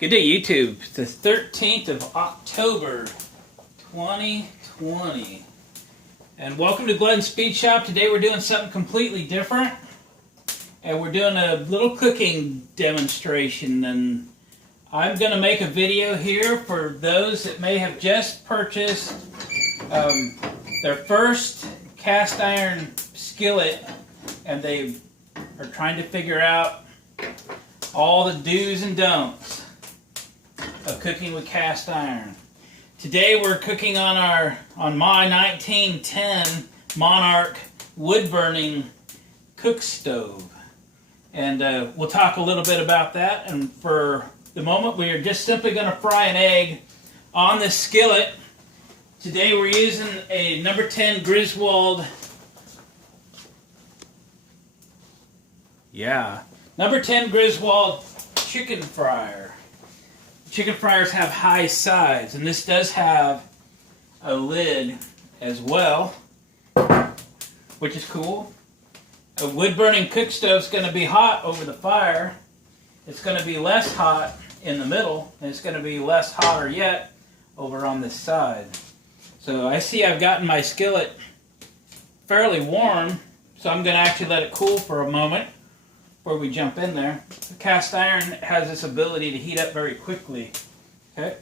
Good day, YouTube. It's the 13th of October, 2020. And welcome to Glenn Speed Shop. Today we're doing something completely different. And we're doing a little cooking demonstration. And I'm going to make a video here for those that may have just purchased their first cast iron skillet. And they are trying to figure out all the do's and don'ts of cooking with cast iron. Today we're cooking on my 1910 Monarch wood burning cook stove, and we'll talk a little bit about that. And for the moment, we are just simply going to fry an egg on this skillet. Today we're using a number 10 Griswold. Number 10 Griswold chicken fryer. Chicken fryers have high sides, and this does have a lid as well, which is cool. A wood-burning cook stove is going to be hot over the fire. It's going to be less hot in the middle, and it's going to be less hotter yet over on this side. So I see I've gotten my skillet fairly warm, so I'm going to actually let it cool for a moment before we jump in there. The cast iron has this ability to heat up very quickly. Okay.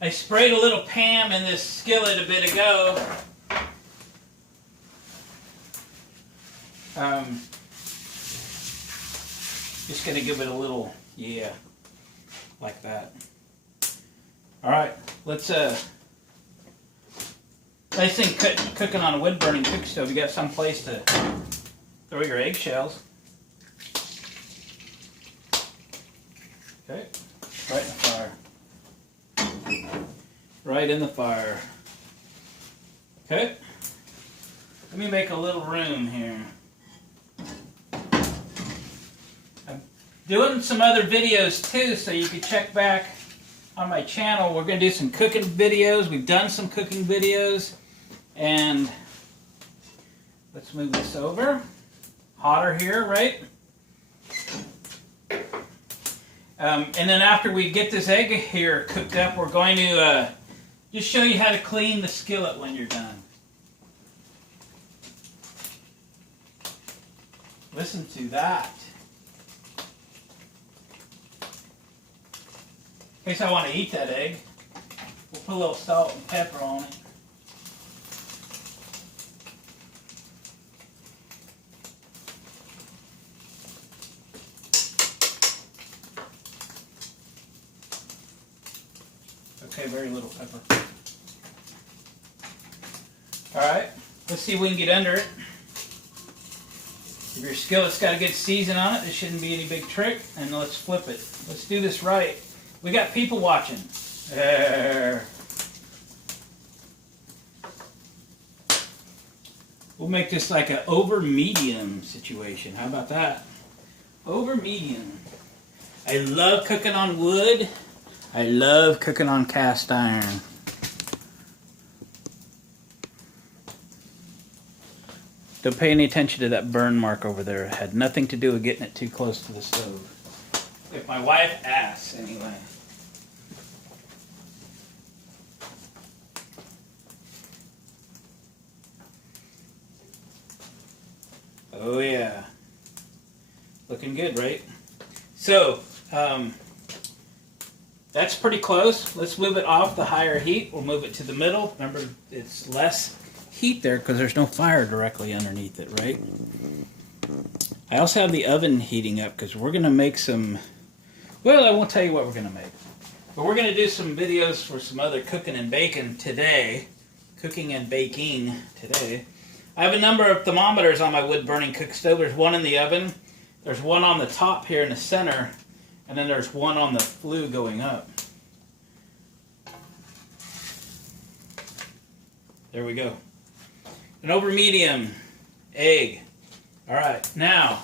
I sprayed a little Pam in this skillet a bit ago. Just going to give it a little, like that. Alright, let's, nice thing cooking on a wood burning cook stove, you got some place to throw your eggshells. Okay, right in the fire. Right in the fire. Okay, let me make a little room here. I'm doing some other videos too, so you can check back on my channel. We're going to do some cooking videos. We've done some cooking videos. And let's move this over. Hotter here, right? And then after we get this egg here cooked up, we're going to just show you how to clean the skillet when you're done. Listen to that. In case I want to eat that egg, we'll put a little salt and pepper on it. Okay, very little pepper. Alright, let's see if we can get under it. If your skillet's got a good season on it, this shouldn't be any big trick. And let's flip it. Let's do this right. We got people watching. There. We'll make this like an over medium situation. How about that? Over medium. I love cooking on wood. I love cooking on cast iron. Don't pay any attention to that burn mark over there. It had nothing to do with getting it too close to the stove. If my wife asks, anyway. Oh yeah. Looking good, right? So, that's pretty close. Let's move it off the higher heat. We'll move it to the middle. Remember, it's less heat there because there's no fire directly underneath it, right? I also have the oven heating up because we're going to make some... Well, I won't tell you what we're going to make. But we're going to do some videos for some other cooking and baking today. Cooking and baking today. I have a number of thermometers on my wood-burning cook stove. There's one in the oven. There's one on the top here in the center. And then there's one on the flue going up. There we go. An over medium egg. Alright, now,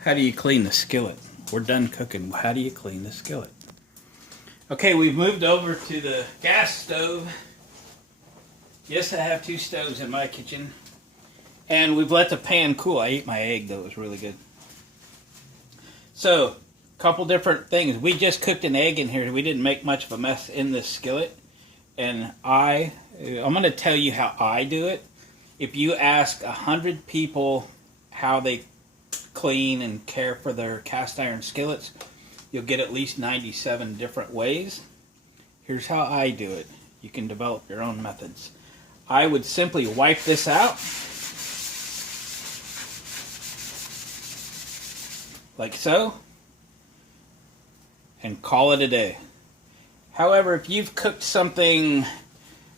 how do you clean the skillet? We're done cooking. How do you clean the skillet? Okay, we've moved over to the gas stove. Yes, I have two stoves in my kitchen. And we've let the pan cool. I ate my egg, though. It was really good. So, a couple different things. We just cooked an egg in here. We didn't make much of a mess in this skillet. And I'm going to tell you how I do it. If you ask 100 people how they clean and care for their cast iron skillets, you'll get at least 97 different ways. Here's how I do it. You can develop your own methods. I would simply wipe this out, like so, and call it a day. However, if you've cooked something,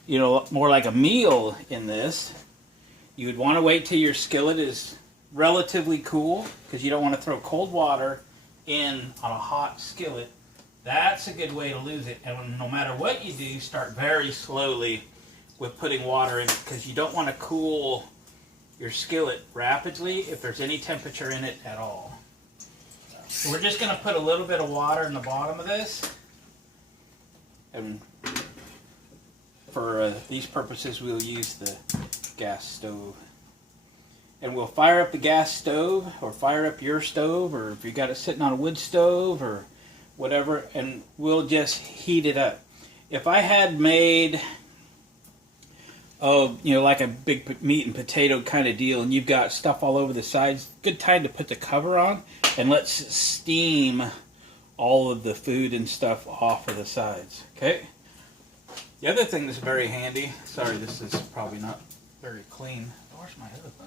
more like a meal in this, you would want to wait till your skillet is relatively cool, because you don't want to throw cold water in on a hot skillet. That's a good way to lose it. And no matter what you do, start very slowly with putting water in it, because you don't want to cool your skillet rapidly if there's any temperature in it at all. So we're just going to put a little bit of water in the bottom of this. And for these purposes, we'll use the gas stove. And we'll fire up the gas stove, or fire up your stove, or if you got it sitting on a wood stove or whatever, and we'll just heat it up. If I had made, like a big meat and potato kind of deal, and you've got stuff all over the sides, good time to put the cover on and let's steam all of the food and stuff off of the sides. Okay. The other thing that's very handy, sorry, this is probably not very clean. Where's my other phone?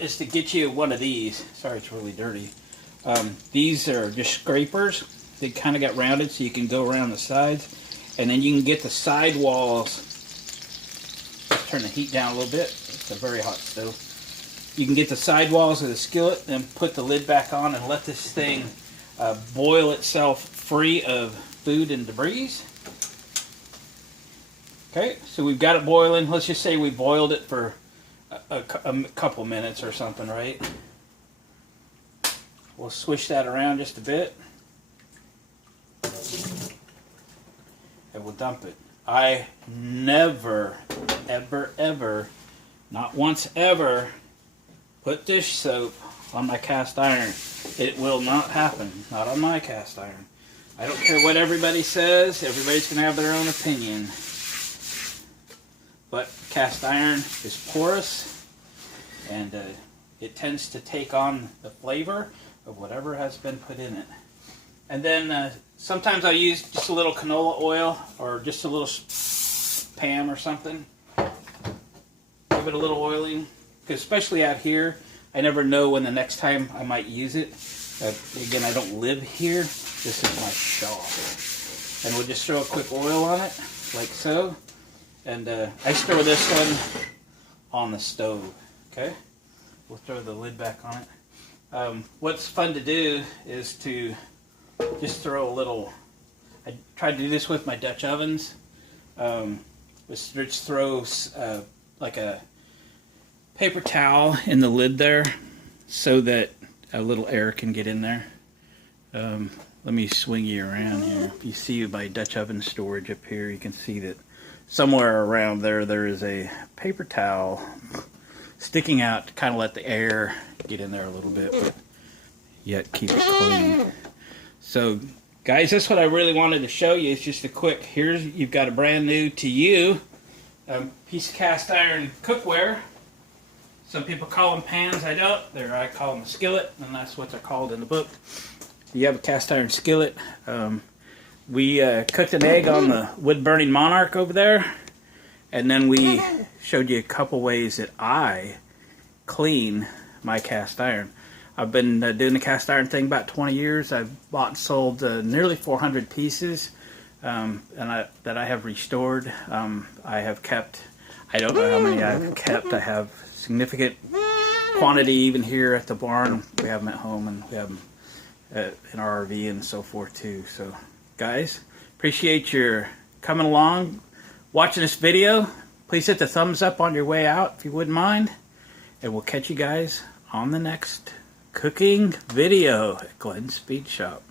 Is to get you one of these. Sorry, it's really dirty. These are just scrapers. They kind of got rounded so you can go around the sides. And then you can get the side walls. Let's turn the heat down a little bit. It's a very hot stove. You can get the side walls of the skillet, then put the lid back on and let this thing boil itself free of food and debris. Okay, so we've got it boiling. Let's just say we boiled it for a couple minutes or something, right? We'll swish that around just a bit. And we'll dump it. I never, ever, ever, not once ever, put dish soap on my cast iron. It will not happen. Not on my cast iron. I don't care what everybody says. Everybody's going to have their own opinion. But cast iron is porous, and it tends to take on the flavor of whatever has been put in it. And then sometimes I use just a little canola oil or just a little pan or something. Give it a little oiling, because especially out here, I never know when the next time I might use it. Again, I don't live here. This is my shop. And we'll just throw a quick oil on it, like so. And I store this one on the stove. Okay? We'll throw the lid back on it. What's fun to do is to just throw a little, I tried to do this with my Dutch ovens. Just throw like a paper towel in the lid there so that a little air can get in there. Let me swing you around here. If you see my Dutch oven storage up here, you can see that somewhere around there is a paper towel sticking out to kind of let the air get in there a little bit, but yet keep it clean. So guys, that's what I really wanted to show you. It's just a quick, here's, you've got a brand new to you piece of cast iron cookware. Some people call them pans, I don't. I call them a skillet, and that's what they're called in the book. You have a cast iron skillet. We cooked an egg on the wood-burning Monarch over there, and then we showed you a couple ways that I clean my cast iron. I've been doing the cast iron thing about 20 years. I've bought and sold nearly 400 pieces that I have restored. I have kept, I don't know how many I've kept. I have significant quantity even here at the barn. We have them at home, and we have them in our RV and so forth too. So guys, appreciate your coming along, watching this video. Please hit the thumbs up on your way out if you wouldn't mind, and we'll catch you guys on the next cooking video at Glenn's Speed Shop.